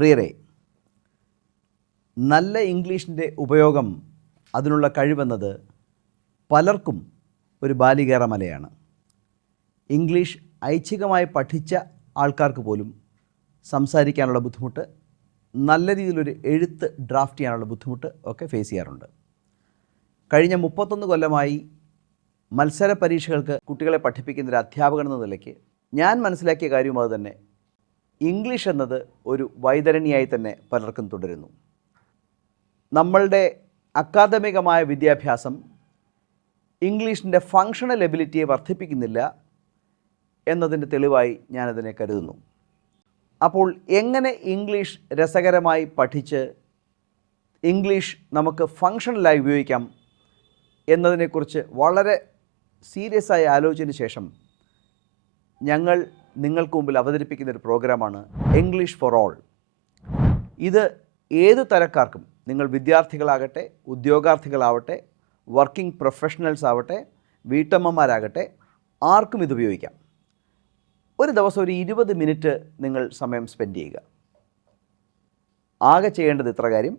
പ്രിയരെ, നല്ല ഇംഗ്ലീഷിൻ്റെ ഉപയോഗം, അതിനുള്ള കഴിവെന്നത് പലർക്കും ഒരു ബാലികേറ മലയാണ്. ഇംഗ്ലീഷ് ഐച്ഛികമായി പഠിച്ച ആൾക്കാർക്ക് പോലും സംസാരിക്കാനുള്ള ബുദ്ധിമുട്ട്, നല്ല രീതിയിലൊരു എഴുത്ത് ഡ്രാഫ്റ്റ് ചെയ്യാനുള്ള ബുദ്ധിമുട്ട് ഒക്കെ ഫേസ് ചെയ്യാറുണ്ട്. കഴിഞ്ഞ 31 കൊല്ലമായി മത്സര പരീക്ഷകൾക്ക് കുട്ടികളെ പഠിപ്പിക്കുന്ന ഒരു അധ്യാപകൻ എന്ന നിലയ്ക്ക് ഞാൻ മനസ്സിലാക്കിയ കാര്യവും അതുതന്നെ. ഇംഗ്ലീഷ് എന്നത് ഒരു വൈതരണിയായി തന്നെ പലർക്കും തുടരുന്നു. നമ്മളുടെ അക്കാദമികമായ വിദ്യാഭ്യാസം ഇംഗ്ലീഷിൻ്റെ ഫങ്ഷണൽ എബിലിറ്റിയെ വർദ്ധിപ്പിക്കുന്നില്ല എന്നതിൻ്റെ തെളിവായി ഞാനതിനെ കരുതുന്നു. അപ്പോൾ എങ്ങനെ ഇംഗ്ലീഷ് രസകരമായി പഠിച്ച് ഇംഗ്ലീഷ് നമുക്ക് ഫങ്ഷണലായി ഉപയോഗിക്കാം എന്നതിനെക്കുറിച്ച് വളരെ സീരിയസ് ആയി ആലോചിച്ചതിന് ശേഷം ഞങ്ങൾ നിങ്ങൾക്ക് മുമ്പിൽ അവതരിപ്പിക്കുന്ന ഒരു പ്രോഗ്രാമാണ് ഇംഗ്ലീഷ് ഫോർ ഓൾ. ഇത് ഏത് തരക്കാർക്കും, നിങ്ങൾ വിദ്യാർത്ഥികളാകട്ടെ, ഉദ്യോഗാർത്ഥികളാവട്ടെ, വർക്കിംഗ് പ്രൊഫഷണൽസ് ആവട്ടെ, വീട്ടമ്മമാരാകട്ടെ, ആർക്കും ഇത് ഉപയോഗിക്കാം. ഒരു ദിവസം ഒരു 20 മിനിറ്റ് നിങ്ങൾ സമയം സ്പെൻഡ് ചെയ്യുക. ആകെ ചെയ്യേണ്ടത് ഇത്ര കാര്യം: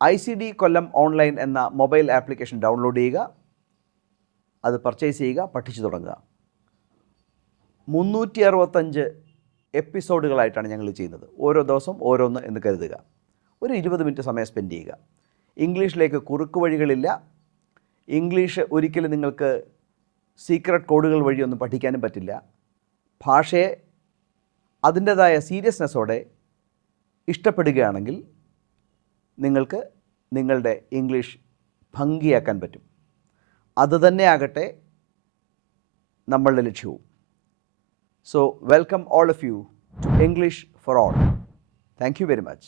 ICD കൊല്ലം ഓൺലൈൻ എന്ന മൊബൈൽ ആപ്ലിക്കേഷൻ ഡൗൺലോഡ് ചെയ്യുക, അത് പർച്ചേസ് ചെയ്യുക, പഠിച്ചു തുടങ്ങുക. 365 എപ്പിസോഡുകളായിട്ടാണ് ഞങ്ങൾ ചെയ്യുന്നത്. ഓരോ ദിവസം ഓരോന്ന് എന്ന് കരുതുക. ഒരു 20 മിനിറ്റ് സമയം സ്പെൻഡ് ചെയ്യുക. ഇംഗ്ലീഷിലേക്ക് കുറുക്ക് വഴികളില്ല. ഇംഗ്ലീഷ് ഒരിക്കലും നിങ്ങൾക്ക് സീക്രട്ട് കോഡുകൾ വഴിയൊന്നും പഠിക്കാനും പറ്റില്ല. ഭാഷയെ അതിൻ്റേതായ സീരിയസ്നെസ്സോടെ ഇഷ്ടപ്പെടുകയാണെങ്കിൽ നിങ്ങൾക്ക് നിങ്ങളുടെ ഇംഗ്ലീഷ് ഭംഗിയാക്കാൻ പറ്റും. അതുതന്നെ ആകട്ടെ നമ്മളുടെ ലക്ഷ്യവും. So welcome all of you to English for All. Thank you very much.